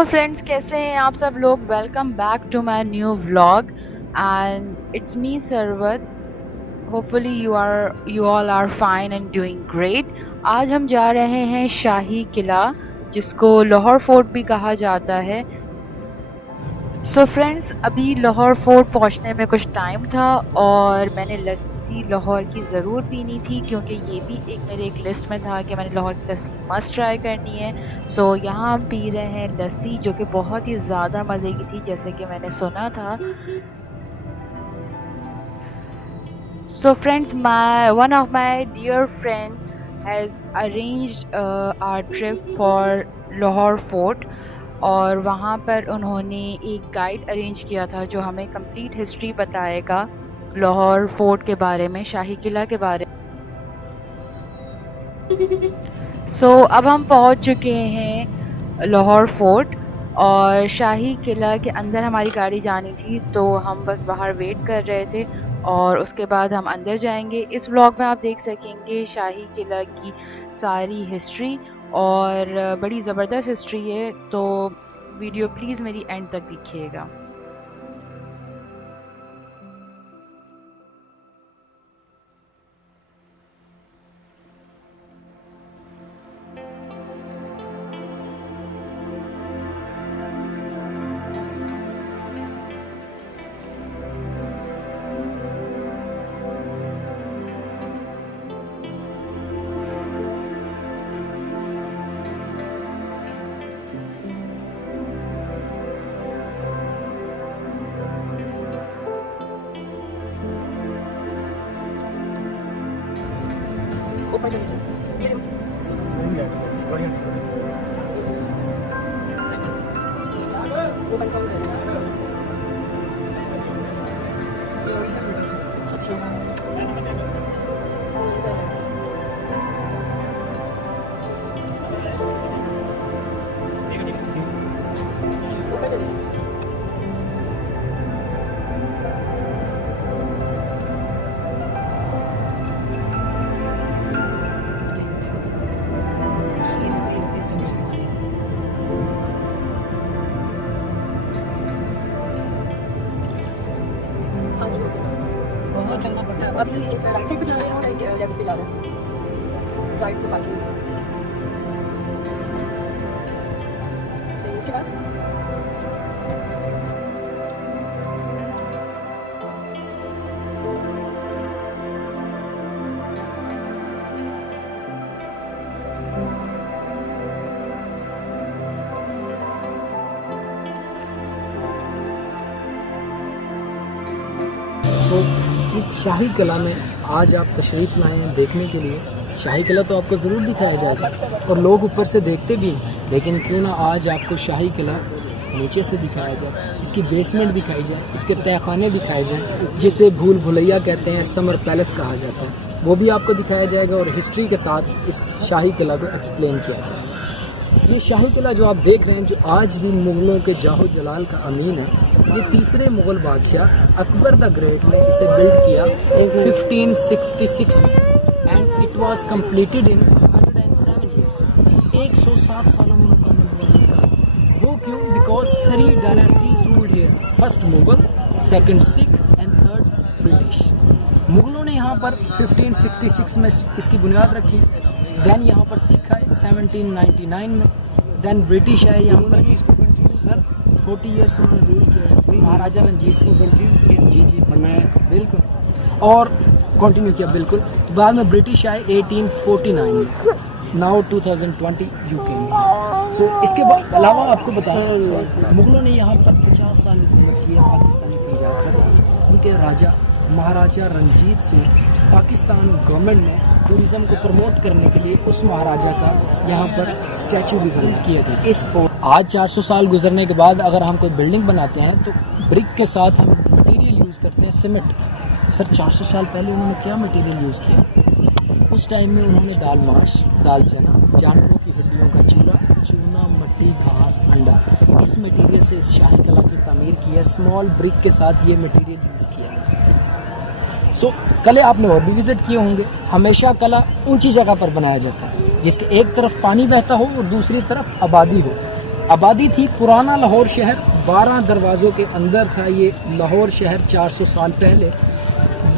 Hello friends, कैसे हैं आप सब लोग। Welcome back to my new vlog and it's me Sarwat. Hopefully you all are fine and doing great. आज हम जा रहे हैं शाही किला, जिसको लाहौर फोर्ट भी कहा जाता है। सो फ्रेंड्स, अभी लाहौर फोर्ट पहुंचने में कुछ टाइम था और मैंने लस्सी लाहौर की ज़रूर पीनी थी, क्योंकि ये भी मेरे एक लिस्ट में था कि मैंने लाहौर की लस्सी मस्ट ट्राई करनी है। सो यहाँ हम पी रहे हैं लस्सी, जो कि बहुत ही ज़्यादा मज़े की थी, जैसे कि मैंने सुना था। So friends, one of my dear friend has arranged our trip for Lahore fort, और वहाँ पर उन्होंने एक गाइड अरेंज किया था जो हमें कंप्लीट हिस्ट्री बताएगा लाहौर फोर्ट के बारे में, शाही किला के बारे में। अब हम पहुँच चुके हैं लाहौर फोर्ट, और शाही किला के अंदर हमारी गाड़ी जानी थी, तो हम बस बाहर वेट कर रहे थे और उसके बाद हम अंदर जाएंगे। इस व्लॉग में आप देख सकेंगे शाही किला की सारी हिस्ट्री, और बड़ी ज़बरदस्त हिस्ट्री है, तो वीडियो प्लीज़ मेरी एंड तक देखिएगा। ऊपर चले जाओ, वो कंफर्म कर ऊपर चले जाओ। बहुत चलना पड़ता है। अभी एक राइट साइड पे जा रहे हैं और एक लेफ्ट पे जा रहे हैं। राइट पे पार्किंग सही। इसके बाद तो इस शाही किला में आज आप तशरीफ़ लाए हैं देखने के लिए। शाही किला तो आपको ज़रूर दिखाया जाएगा और लोग ऊपर से देखते भी हैं, लेकिन क्यों ना आज आपको शाही किला नीचे से दिखाया जाए, इसकी बेसमेंट दिखाई जाए, इसके तहखाने दिखाए जाए, जिसे भूल भुलैया कहते हैं, समर पैलेस कहा जाता है, वो भी आपको दिखाया जाएगा और हिस्ट्री के साथ इस शाही किला को एक्सप्लेन किया जाएगा। ये शाही किला जो आप देख रहे हैं, जो आज भी मुग़लों के जाहो जलाल का अमीन है, ये तीसरे मुग़ल बादशाह अकबर द ग्रेट ने इसे बिल्ड किया 1566 में, and it was completed in 107 years. 107 सालों में मुकम्मल हुआ। वो क्यों? Because 3 dynasties ruled here, first Mughal, second Sikh and third British. मुग़लों ने यहाँ पर 1566 में इसकी बुनियाद रखी, देन यहाँ पर सिख आए 1799 में, देन ब्रिटिश आए यहाँ पर। सर 40 ईयर्स उन्होंने रूल किया है, महाराजा रंजीत सिंह। जी जी बिल्कुल, और कंटिन्यू किया बिल्कुल। बाद में ब्रिटिश आए 1849 में, नाउ 2020 यूके में। सो इसके अलावा आपको बताएं, मुग़लों ने यहाँ पर 50 साल हुकूमत की है पाकिस्तानी पंजाब पर। उनके राजा महाराजा रंजीत सिंह, पाकिस्तान गवर्नमेंट ने टूरिज़्म को प्रमोट करने के लिए उस महाराजा का यहाँ पर स्टैचू भी बना किया गया। इस आज 400 साल गुजरने के बाद अगर हम कोई बिल्डिंग बनाते हैं तो ब्रिक के साथ हम मटेरियल यूज़ करते हैं सीमेंट। सर 400 साल पहले उन्होंने क्या मटेरियल यूज़ किया? उस टाइम में उन्होंने दाल माश, दाल चना, जानवरों की हड्डियों का चूना, मट्टी, घास, अंडा, इस मटेरियल से इस शाही किला की तामीर की है। स्मॉल ब्रिक के साथ ये मटेरियल यूज़ किया है। किले आपने और भी विजिट किए होंगे। हमेशा किला ऊंची जगह पर बनाया जाता है, जिसके एक तरफ पानी बहता हो और दूसरी तरफ आबादी हो। आबादी थी। पुराना लाहौर शहर 12 दरवाज़ों के अंदर था। ये लाहौर शहर 400 साल पहले।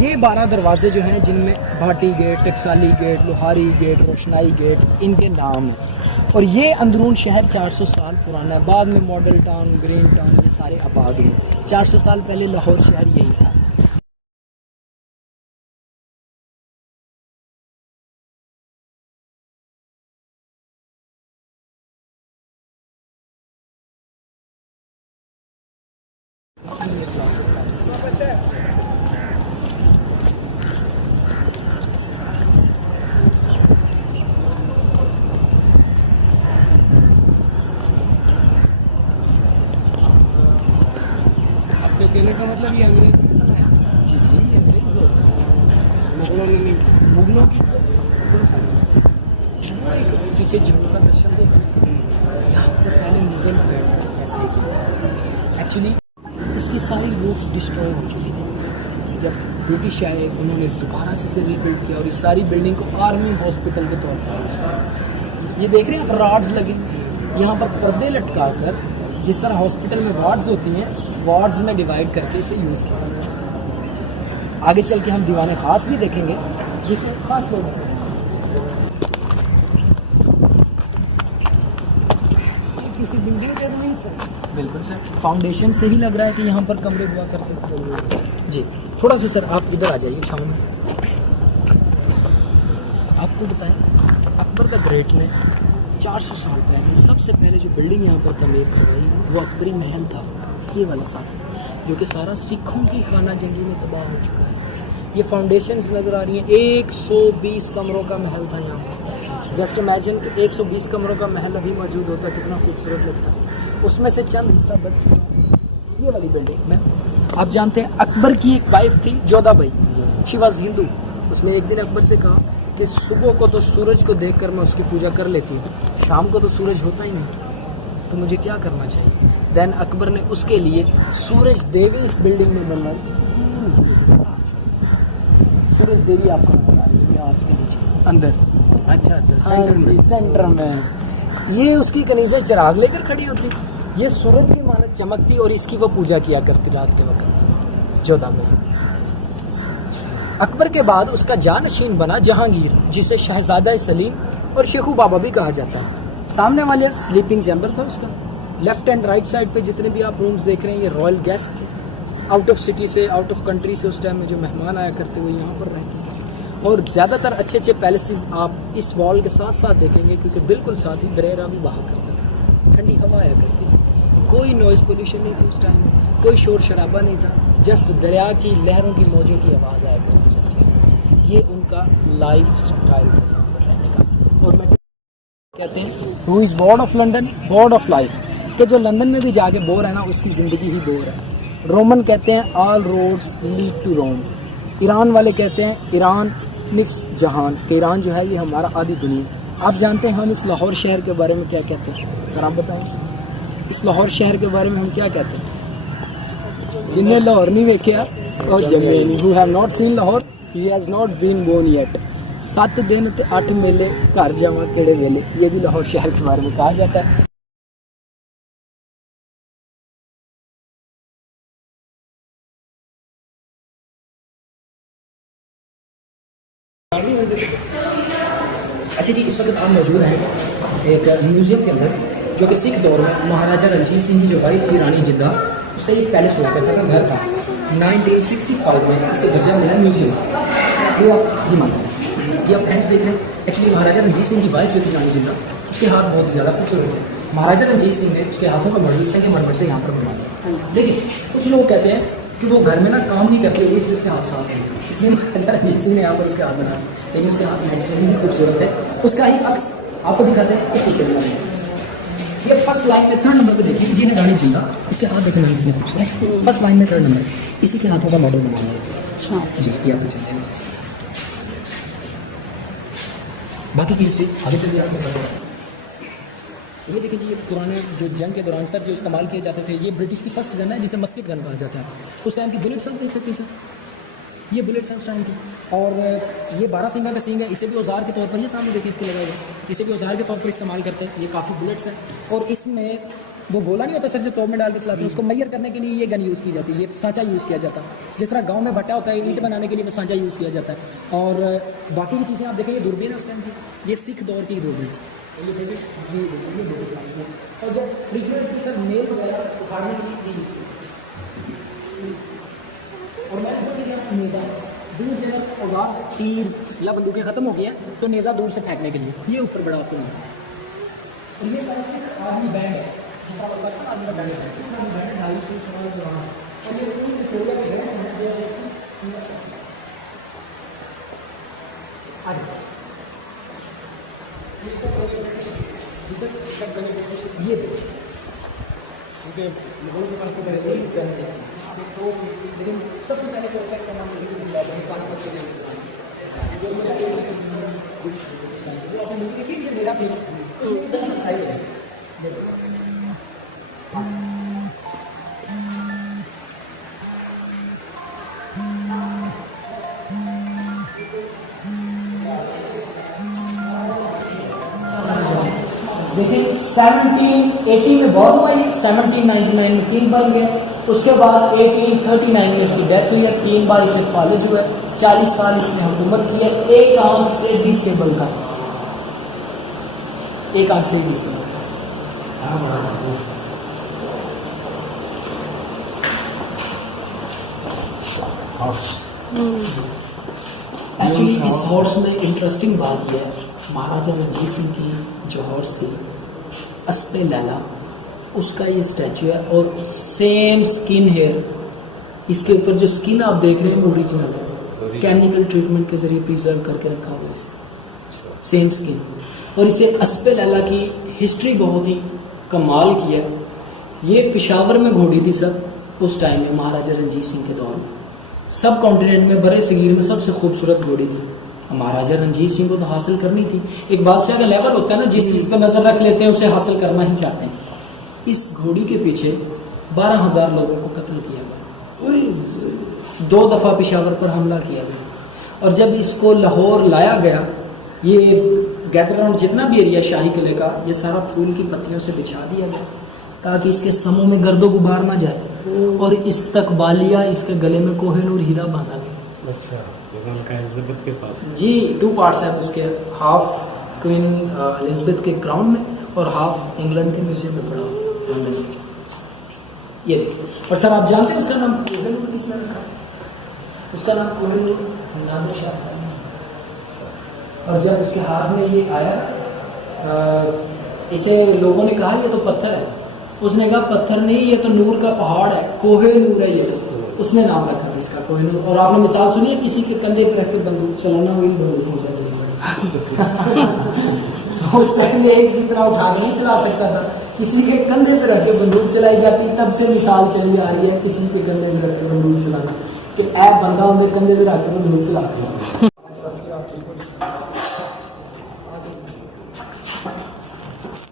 ये 12 दरवाजे जो हैं, जिनमें Bhati gate, Taksali gate, Lohari gate, Roshnai gate, इनके नाम हैं। और ये अंदरून शहर 400 साल पुराना है। बाद में मॉडल टाउन, ग्रीन टाउन, ये सारे आबाद हुए। 400 साल पहले लाहौर शहर यही था। आपके कहने का मतलब ये अंग्रेज ने बनाया? जी जी, ये अंग्रेज लोग, मुगलों ने नहीं। मुगलों की पीछे झूलों का दर्शन देखा। यहाँ पर पहले मुगल बैठ कर कैसे किया। एक्चुअली इसकी सारी रूफ्स डिस्ट्रॉय हो चुकी थी। जब ब्रिटिश आए, उन्होंने दोबारा से रीबिल्ड किया और इस सारी बिल्डिंग को आर्मी हॉस्पिटल के तौर पर यूज़ किया। ये देख रहे हैं आप, रॉड्स लगे यहाँ पर पर्दे लटका कर, जिस तरह हॉस्पिटल में वार्ड्स होती हैं, वार्ड्स में डिवाइड करके इसे यूज़ किया। आगे चल के हम दीवाने खास भी देखेंगे, जिसे खास लोग किसी बिल्डिंग के नहीं सर। बिल्कुल सर, फाउंडेशन से ही लग रहा है कि यहाँ पर कमरे हुआ करते थे जी। थोड़ा सा सर आप इधर आ जाइए छाँव में। आपको बताएं, अकबर द ग्रेट ने 400 साल पहले सबसे पहले जो बिल्डिंग यहाँ पर तमीर करवाई वो अकबरी महल था। ये वाला सारा, जो कि सारा सिखों की खाना जंगी में तबाह हो चुका है। ये फाउंडेशंस नज़र आ रही हैं। 120 कमरों का महल था यहाँ पर। जस्ट इमेजिन कि 120 कमरों का महल अभी मौजूद होता, कितना खूबसूरत लगता है। उसमें से चंद हिस्सा बच गया। ये वाली बिल्डिंग में आप जानते हैं, अकबर की एक वाइफ थी जोधाबाई, शी वाज हिंदू। उसने एक दिन अकबर से कहा कि सुबह को तो सूरज को देखकर मैं उसकी पूजा कर लेती हूँ, शाम को तो सूरज होता ही नहीं, तो मुझे क्या करना चाहिए। देन अकबर ने उसके लिए सूरज देवी इस बिल्डिंग में बनवाई। सूरज देवी आपको आर्च के नीचे अंदर, अच्छा सेंटर में ये उसकी कनीज़ें चिराग लेकर खड़ी होती, ये सूरज की मानत चमकती और इसकी वो पूजा किया करती रात के वक्त जोधाबाई। अकबर के बाद उसका जानशीन बना जहांगीर, जिसे शहजादा सलीम और शेखू बाबा भी कहा जाता है। सामने वाले स्लीपिंग चैम्बर था उसका। लेफ्ट एंड राइट साइड पे जितने भी आप रूम्स देख रहे हैं, ये रॉयल गेस्ट थे। आउट ऑफ सिटी से, आउट ऑफ कंट्री से उस टाइम में जो मेहमान आया करते हुए यहाँ पर रहते थे। और ज़्यादातर अच्छे अच्छे पैलेसेस आप इस वॉल के साथ साथ देखेंगे, क्योंकि बिल्कुल साथ ही दरेरा भी बहा करता था, ठंडी हवा आया करती थी। कोई नॉइज़ पोल्यूशन नहीं थी उस टाइम में, कोई शोर शराबा नहीं था, जस्ट दरिया की लहरों की मौजों की आवाज़ आया करती थी उस टाइम। ये उनका लाइफ स्टाइल था रहने का। और मैं कहते हैं who is board of London, board of life, कि जो लंदन में भी जाके बोर है ना, उसकी ज़िंदगी ही बोर है। रोमन कहते हैं all roads lead to Rome. Iran वाले कहते हैं ईरान निफ्स जहान, कि ईरान जो है ये हमारा आधी दुनिया। आप जानते हैं हम इस लाहौर शहर के बारे में क्या कहते हैं सर, आप बताएं इस लाहौर शहर के बारे में हम क्या कहते हैं। जिन्हें लाहौर नहीं वेख्या और जमे नहीं, who have not seen Lahore he has not been born yet. 7 दिन ते 8 मेले घर जावा केड़े वेले, ये भी लाहौर शहर के बारे में कहा जाता है। अच्छा जी, इस वक्त आप मौजूद हैं एक म्यूज़ियम के अंदर, जो कि सिख दौर में महाराजा रंजीत सिंह की जो वाइफ थी रानी जिद्दा, उसका एक पैलेस हुआ करता था, घर था। 1965 में इससे दर्जा मिला म्यूज़ियम। ये आप जी मानते हैं, ये आप हैंड्स देख रहे हैं। एक्चुअली महाराजा रंजीत सिंह की वाइफ जो थी रानी जिद्दा, उसके हाथ बहुत ही ज़्यादा खूबसूरत थे। महाराजा रंजीत सिंह ने उसके हाथों का मॉडल संगमरमर से यहाँ पर बनवा दिया। लेकिन कुछ लोग कहते हैं कि वो घर में ना काम नहीं करते हुए, इसलिए उसके हाथ साफ हैं, इसलिए महाराजा रंजीत सिंह ने यहाँ पर उसके हाथ बनाया। लेकिन उसके हाथ नेचुरली ही खूबसूरत है। उसका ही अक्स आपको दिखाते हैं इस पिक्चर में। ये फर्स्ट लाइन में 3rd नंबर पे देखिए, ये है रानी जिंदा, इसके हाथ देखने में कितने खूबसूरत। फर्स्ट लाइन में 3rd नंबर, इसी के हाथों का मॉडल बनाया है जी। ये आपको चलते हैं बाकी की हिस्ट्री आगे चलिए आपको। ये देखिए जी, ये पुराने जो जंग के दौरान सर जो इस्तेमाल किए जाते थे, ये ब्रिटिश की फर्स्ट गन है जिसे मस्किट गन कहा जाता है। उस टाइम की बुलेट सब देख सकते हैं सर, ये बुलेट्स हैं उस टाइम की। और ये 12 सिंगा का सींग है, इसे भी औजार के तौर पर, ये सामने देखिए इसके लगाए गए, इसे भी औजार के तौर पर इस्तेमाल करते हैं। ये काफ़ी बुलेट्स हैं। और इसमें वो गोला नहीं होता सर जो तोप में डाल के चलाते हैं, उसको मैयर करने के लिए ये गन यूज़ की जाती है, ये सांचा यूज़ किया जाता है। जिस तरह गांव में भट्टा होता है ईंट बनाने के लिए वो सांचा यूज़ किया जाता है। और बाकी की चीज़ें आप देखें, ये दूरबीन है उस टाइम की, ये सिख दौर की दूरबीन जी। ये देखिए, और जब प्रिजनर्स की सर नेल वगैरह उखाड़ने के लिए यूज़ की। और मैं नेज़ा दूर से अगर औजार तीर या बंदूकें ख़त्म हो गई हैं तो नेज़ा दूर से फेंकने के लिए, ये ऊपर बड़ा आपको नहीं। और ये सारे सिख आर्मी बैंड है, अक्सर आदमी का बैंड है, सिख आर्मी बैंड है 250 साल पुराना। और ये पूरी विक्टोरिया के ड्रेस हैं जो ये क्योंकि लोगों के पास तो पहले ही गन है, तो लेकिन सबसे पहले जो का इस्तेमाल पानीपत से आपने मुझे देखिए, ये मेरा भी है। देखिए 1780 में बॉर्न हुआ, 1799 में किंग बन गए। उसके बाद 1839 में इसकी डेथ हुई है, 3 बार इसे कॉलेज हुआ है, 40 साल इसने हुकूमत की है। एक आंख से डिसेबल था, एक आंख से डिसेबल। एक्चुअली इस हॉर्स में इंटरेस्टिंग बात यह है, महाराजा रणजीत सिंह की जो हॉर्स थी अस्पे लैला, उसका ये स्टैचू है। और सेम स्किन हेयर, इसके ऊपर जो स्किन आप देख रहे हैं वो ओरिजिनल है, केमिकल ट्रीटमेंट के जरिए प्रिजर्व करके रखा हुआ है इसे, सेम स्किन। और इसे अस्पे लैला की हिस्ट्री बहुत ही कमाल की है। ये पेशावर में घोड़ी थी सब उस टाइम में, महाराजा रणजीत सिंह के दौर में। सब कॉन्टिनेंट में, बड़े सगीर में सबसे खूबसूरत घोड़ी थी। महाराजा रणजीत सिंह को तो हासिल करनी थी। एक बादशाह का लेवल होता है ना, जिस चीज़ पर नज़र रख लेते हैं उसे हासिल करना ही चाहते हैं। इस घोड़ी के पीछे 12,000 लोगों को कत्ल किया गया, 2 दफ़ा पेशावर पर हमला किया गया। और जब इसको लाहौर लाया गया, ये गेट अराउंड जितना भी एरिया शाही किले का, ये सारा फूल की पत्तियों से बिछा दिया गया ताकि इसके समूह में गर्दो गुबार ना जाए। और इस्तकबालिया इसके गले में कोहिनूर हीरा बांधा गया। अच्छा, एलिजाबेथ के पास जी 2 पार्ट्स हैं उसके, हाफ क्वीन एलिजाबेथ के क्राउन में और हाफ इंग्लैंड के म्यूजियम में पड़ा लंदन में। ये देखिए। और सर आप जानते हैं उसका नाम कोहिनूर किसने रखा? उसका नाम कोहिनूर नादिर शाह था। और जब उसके हाथ में ये आया, इसे लोगों ने कहा ये तो पत्थर है, उसने कहा पत्थर नहीं, ये तो नूर का पहाड़ है, कोहे नूर है ये तो। उसने नाम रखा इसका कोहिनूर। और आपने मिसाल सुनी है, किसी के कंधे पर रख के बंदूक चलाना हुई बंदूक हो जाती है। उस टाइम में एक जितना उठा नहीं चला सकता था, किसी के कंधे पे रख के बंदूक चलाई जाती। तब से मिसाल चली आ रही है किसी के कंधे पे रख के बंदूक चलाना, कि ऐप बंदा उनके कंधे पे रख के बंदूक चलाते हैं।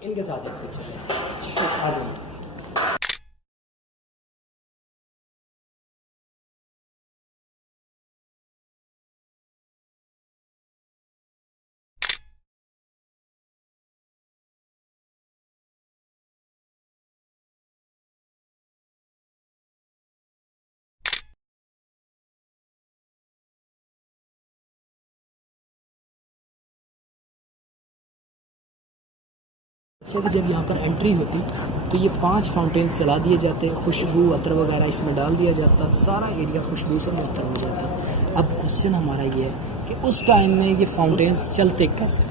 इनके साथ कि जब यहाँ पर एंट्री होती तो ये 5 फाउंटेन्स चला दिए जाते, खुशबू अतर वगैरह इसमें डाल दिया जाता, सारा एरिया खुशबू से मुअत्तर हो जाता। अब क्वेश्चन हमारा ये है कि उस टाइम में ये फाउंटेन्स चलते कैसे?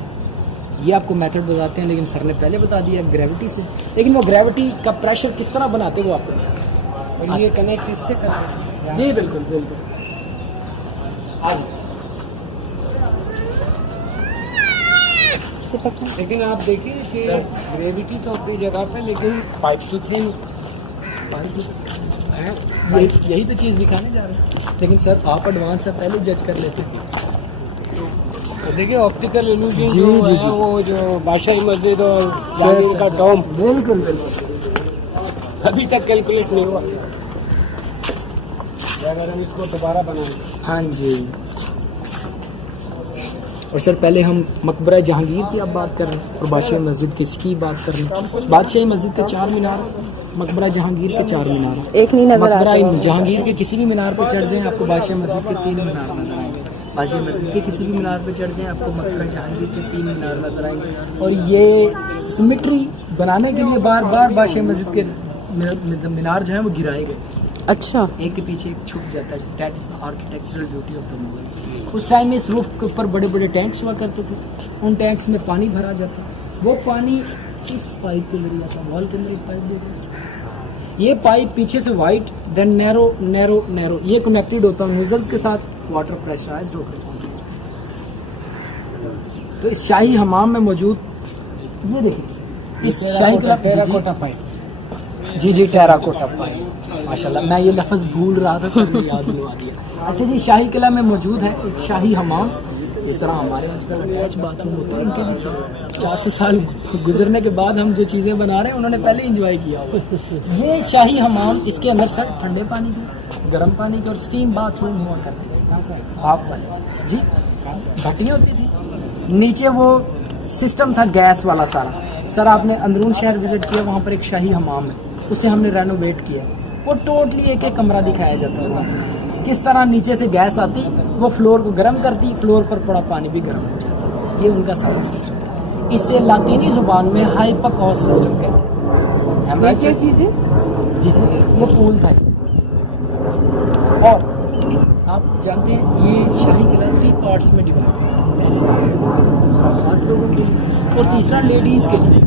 ये आपको मेथड बताते हैं, लेकिन सर ने पहले बता दिया ग्रेविटी से। लेकिन वो ग्रेविटी का प्रेशर किस तरह बनाते वो आपको नहीं आता। ये कनेक्ट इससे करते हैं। जी बिल्कुल बिल्कुल। लेकिन आप देखिए कि ग्रेविटी तो अपनी जगह पे, लेकिन पाइप तो थे यही तो चीज़ दिखाने जा रहे हैं। लेकिन सर आप एडवांस से पहले जज कर लेते हैं। तो देखिए ऑप्टिकल इल्यूजन जी, जो जी, है जी। वो जो बादशाही मस्जिद और जामिन का टॉम बिल्कुल बिल्कुल अभी तक कैलकुलेट नहीं हुआ। अगर हम इसको दोबारा बनाएंगे। हाँ जी। और सर पहले हम मकबरा जहांगीर की आप बात कर रहे हैं और बादशाही मस्जिद किसकी बात कर रहे हैं? बादशाही मस्जिद के 4 मीनार, मकबरा जहांगीर के 4 मीनार। एक नहीं नजर मकबरा आता। जहांगीर के किसी भी मीनार पर चढ़ जाएं आपको बादशाही मस्जिद के 3 मीनार नजर आएंगे। बादशाही मस्जिद के किसी भी मीनार पर चढ़ जाएं आपको मकबरा जहांगीर के 3 मीनार नजर आएंगे। और ये सिमेट्री बनाने के लिए बार बार बादशाही मस्जिद के मीनार जो है वो गिराए गए। अच्छा। एक के पीछे एक छुप जाता है। That is the architectural beauty of the Mughals. उस टाइम में इस रूफ के ऊपर बड़े बड़े टैंक्स हुआ करते थे। उन टैंक्स में पानी भरा जाता, वो पानी इस पाइप के अंदर जाता, वॉल के अंदर एक पाइप देता। ये पाइप पीछे से wide then narrow narrow narrow ये कनेक्टेड होता है नोजल्स के साथ, वाटर प्रेशराइज्ड होकर। तो इस शाही हमाम में मौजूद ये देखिए इस शाही टेराकोटा पाइप। जी जी टेराकोटा पाइप, माशाल्लाह मैं ये लफ्ज़ भूल रहा था, सब याद दिलवा दिया। अच्छा जी, शाही किला में मौजूद है एक शाही हमाम, जिस तरह हमारे आजकल अटैच बाथरूम होते हैं उनके भी 400 साल गुजरने के बाद हम जो चीज़ें बना रहे हैं उन्होंने पहले इंजॉय किया हुआ। ये शाही हमाम, इसके अंदर सर ठंडे पानी के, गर्म पानी के और स्टीम बाथरूम हुआ करते थे। भाप वाले जी भट्टियाँ होती थी, नीचे वो सिस्टम था गैस वाला सारा। सर आपने अंदरून शहर विजिट किया, वहाँ पर एक शाही हमाम है, उसे हमने रेनोवेट किया। वो टोटली एक एक कमरा दिखाया जाता है, किस तरह नीचे से गैस आती, वो फ्लोर को गर्म करती, फ्लोर पर पड़ा पानी भी गर्म हो जाता। ये उनका सारा सिस्टम है। इसे लातीनी जुबान में हाइपरकॉस सिस्टम कहते हैं। क्या चीज़ है? जी जी ये पूल था इसमें। और आप जानते हैं ये शाही किला 3 पार्ट्स में डिवाइड है। खास लोगों के लिए और तीसरा लेडीज़ के लिए।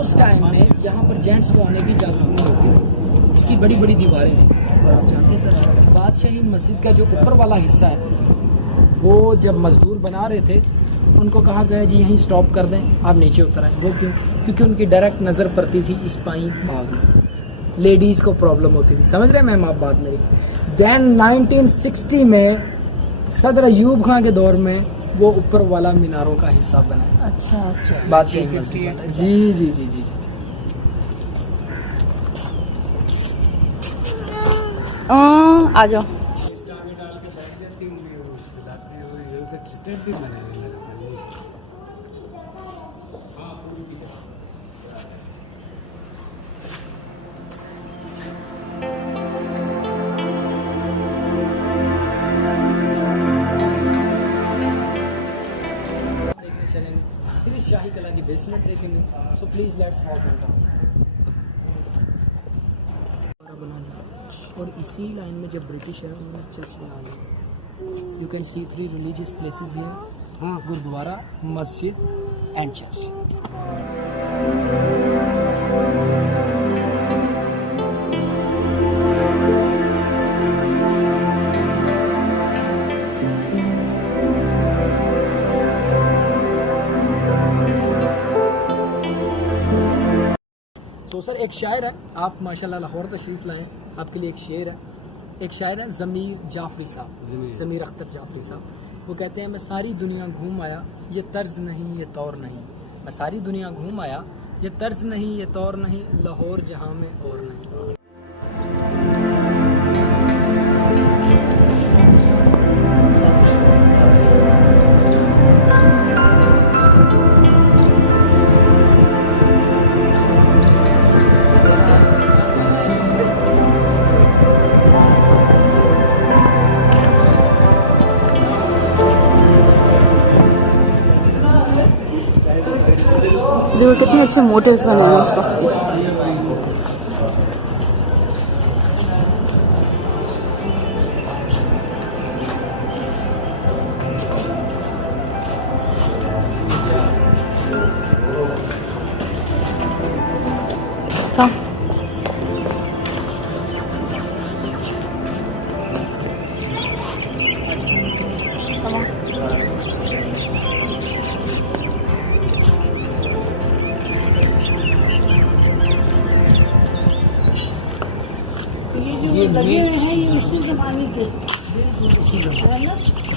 उस टाइम में यहाँ पर जेंट्स को आने की इजाज़त नहीं होती थी, इसकी बड़ी बड़ी दीवारें थी। और आप जानते हैं सर बादशाही मस्जिद का जो ऊपर वाला हिस्सा है वो जब मजदूर बना रहे थे उनको कहा गया जी यहीं स्टॉप कर दें, आप नीचे उतर आएँ। वो क्यों? क्योंकि उनकी डायरेक्ट नज़र पड़ती थी इस पाई बाग में, लेडीज़ को प्रॉब्लम होती थी। समझ रहे हैं मैम आप बात मेरी? दैन 1960 में सदर अयूब खां के दौर में वो ऊपर वाला मीनारों का हिस्सा बना। अच्छा। बादशाही मस्जिद। जी जी जी जी जी। आ जाओ। फिर इस शाही कला की बेसमेंट देखेंगे। So please let's walk in. और इसी लाइन में जब ब्रिटिश है उन्होंने चर्च बना लिया। You can see 3 religious places here. हाँ, गुरुद्वारा, मस्जिद एंड चर्च। तो सर एक शायर है, आप माशाल्लाह लाहौर तशरीफ़ लाएं, आपके लिए एक शेर है। एक शायर है ज़मीर जाफरी साहब, ज़मीर अख्तर जाफरी साहब। वो कहते हैं मैं सारी दुनिया घूम आया, ये तर्ज नहीं ये तौर नहीं। मैं सारी दुनिया घूम आया, ये तर्ज नहीं ये तौर नहीं, लाहौर जहाँ में और नहीं। देखो कितने अच्छे मोटिव्स बने हुए हैं उस वक्त। हाँ। ये लगे हैं ये इसी ज़माने के। जी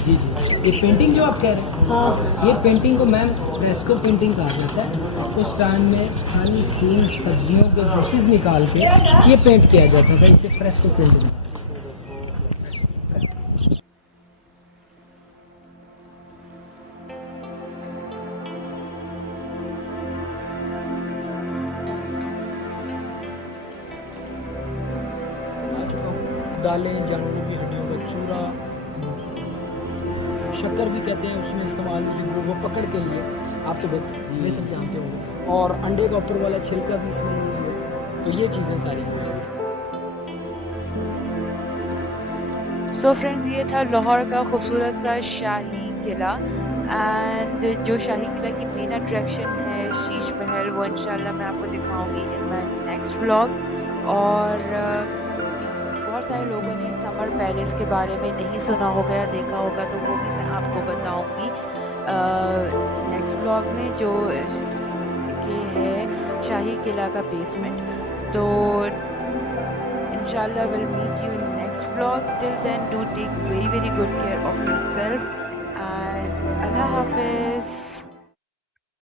जी, ये पेंटिंग जो आप कह रहे हैं, हाँ, ये पेंटिंग को मैम फ्रेस्को पेंटिंग कहा जाता है। उस टाइम में फल फूल सब्जियों के ब्रशेज निकाल के ये पेंट किया जाता था, इसे फ्रेस्को पेंटिंग। दालें, जानवरों की हड्डियों का चूरा, शक्कर भी कहते हैं उसमें इस्तेमाल हुई, वो पकड़ के लिए आप तो बेहतर जानते होंगे, और अंडे का ऊपर वाला छिलका भी इसमें यूज़ हुआ। तो ये चीज़ें सारी यूज़ हुई। सो फ्रेंड्स, ये था लाहौर का खूबसूरत सा शाही किला। एंड जो शाही किला की मेन अट्रैक्शन है शीश महल, वो इंशाल्लाह मैं आपको दिखाऊंगी इन माय नेक्स्ट व्लॉग। और बहुत सारे लोगों ने समर पैलेस के बारे में नहीं सुना होगा या देखा होगा, तो वो भी मैं आपको बताऊंगी नेक्स्ट व्लॉग में, जो कि है शाही किला का बेसमेंट। तो inshallah we'll meet you in the next vlog. Till then, do take very good care of yourself, and Allah Hafiz.